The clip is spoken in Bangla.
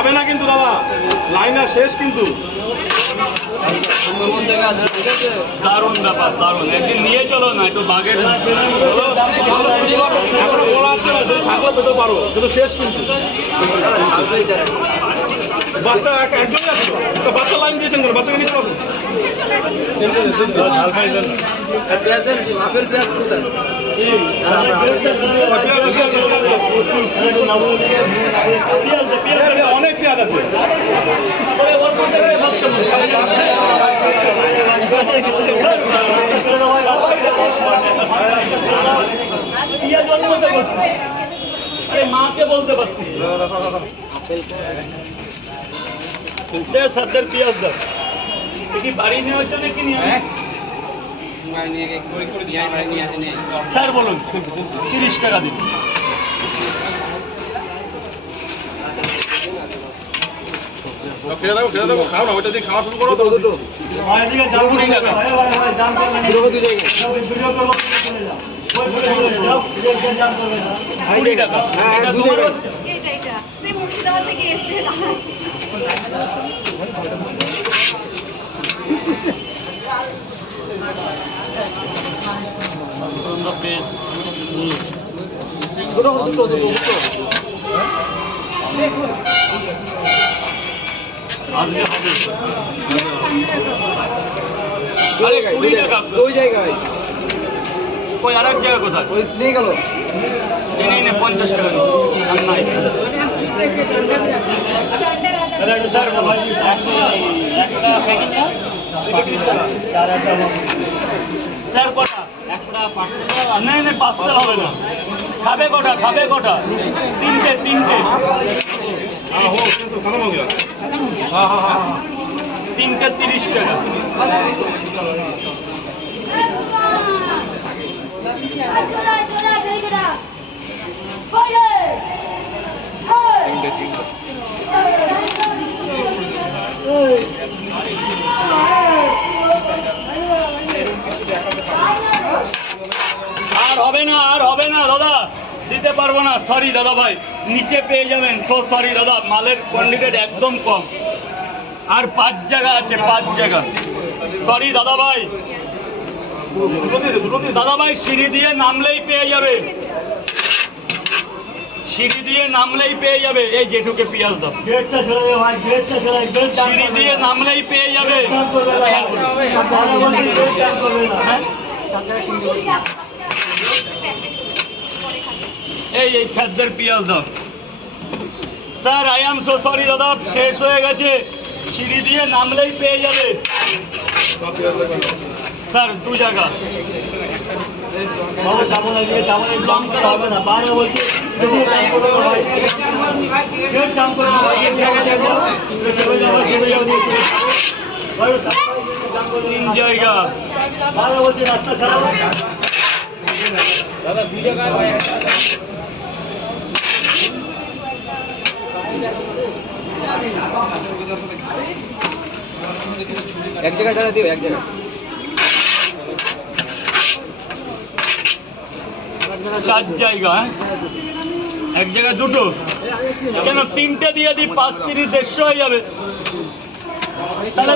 পাবে না কিন্তু দাদা। লাইনার শেষ কিন্তু। সুন্দরবন থেকে আসছে ঠিক আছে? দারুণ ব্যাপার দারুণ। একদিন নিয়ে চলো না একটু বাগের এখনও বলা হচ্ছে না তুমি থাকলে পেতে পারো কিন্তু শেষ কিন্তু। বাচ্চা একজনই বাচ্চা লাইন দিয়েছেন কেন? বাচ্চাকে নিয়ে চলো। আর পেঁয়াজ দেন পেঁয়াজ কোথায় মাকে বলতে পারছি দে সাদ্দের পিঁয়াজ দাও কি বাড়ি নেওয়ার জন্য কি নিয়ে স্যার, বলুন। তিরিশ টাকা দিন। খেয়ে খাও না ওইটা দিয়ে খাওয়া শুরু করো তো কুড়ি টাকা দুটো হ্যাঁ, দুটো। জায়গায় ওই আর এক জায়গা। কোথায়? ওই নিয়ে গেল। এই নে পঞ্চাশ টাকা। স্যার কটা? একটা পাঁচশো টাকা। না না পাঁচশো হবে না। খাবে কটা? খাবে কটা? তিনটে তিনটে। তিনটে তিরিশ টাকা। আর হবে না, আর হবে না, দাদা। দিতে পারব না সরি দাদা ভাই নিচে পেয়ে যাবেন। সো সরি দাদা মালের কোয়ান্টিটি একদম কম। আর পাঁচ জায়গা আছে পাঁচ জায়গা। সরি দাদা ভাই। দাদা ভাই সিঁড়ি দিয়ে নামলেই পেয়ে যাবে। সিঁড়ি দিয়ে নামলেই পেয়ে যাবে। এই জেঠুকে পেঁয়াজ দাও। সিঁড়ি দিয়ে নামলেই পেয়ে যাবে। হ্যাঁ? এই এই ছাদের পেঁয়াজ দাও। Sir I am so sorry দাদা। শেষ হয়ে গেছে। সিঁড়ি দিয়ে নামলেই পেয়ে যাবে। স্যার, দু জায়গা। বাবু চামড় লাগিয়ে চামড়ে জাম করতে হবে না। বারো বলছি না ভাই। না যাব যাব যাব। জায়গা। বারো বলছি, রাস্তা ছাড়াও এক জায়গায় দাঁড়া দিও এক জায়গায়। চার জায়গা হ্যাঁ? এক জায়গায় দুটো। কেন তিনটে দিয়ে দিই? পাঁচ তিরিশ দেড়শো হয়ে যাবে। তাহলে